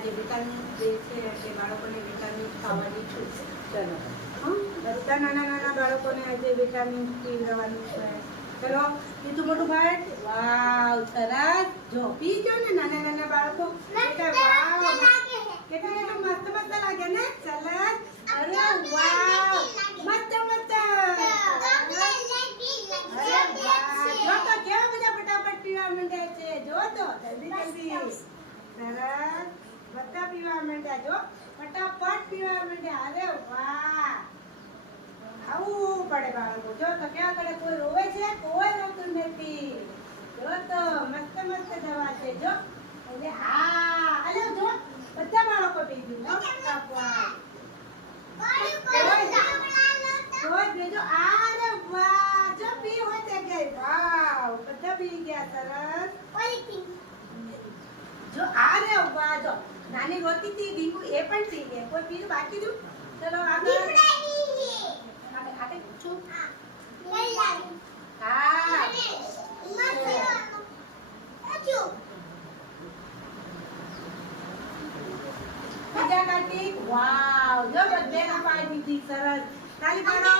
આજે વિટામિન જે છે તે બાળકોને વિટામિન ખાવાની છૂટ છે. ચલો બધા નાના બાળકોને આજે વિટામિન પીવડાવવાનું છે. ચલો બીજું મોટું ભાઈ. વાવ સરસ. જો પીજો ને નાના બાળકો. બેટા વાવ કેટલું મસ્ત લાગે ને. સરસ. અરે વાવ મસ્ત. જો તો કેવા બધા ફટાફટ પીવા માંડ્યા છે. જો તો જલ્દી. સરસ. બધા પીવા માંડ્યા. જો ફટાફટ પીવા માંડ્યા. અરે વાહ આવું પડે બાળકો. જો તો ક્યાં કરે કોઈ રોવે છે? કોઈ રોતું નથી. જો તો મસ્ત દવા છે. જો અને હા અલે જો બધા બાળકો પી ગયું. કોઈ બીજો અરે વાહ જો પી હોય તે ગઈ. વાવ બધા પી ગયા. સરસ. જો અરે વાહ જો નાની રોતી હતી બીકુ એ પણ પી ગઈ. કોઈ પીવું બાકી દઉં. ચલો આગળ. બીજા કાર્તિક વાવ જો બધે પાઈ દીધી. સરસ તાલી પાડો.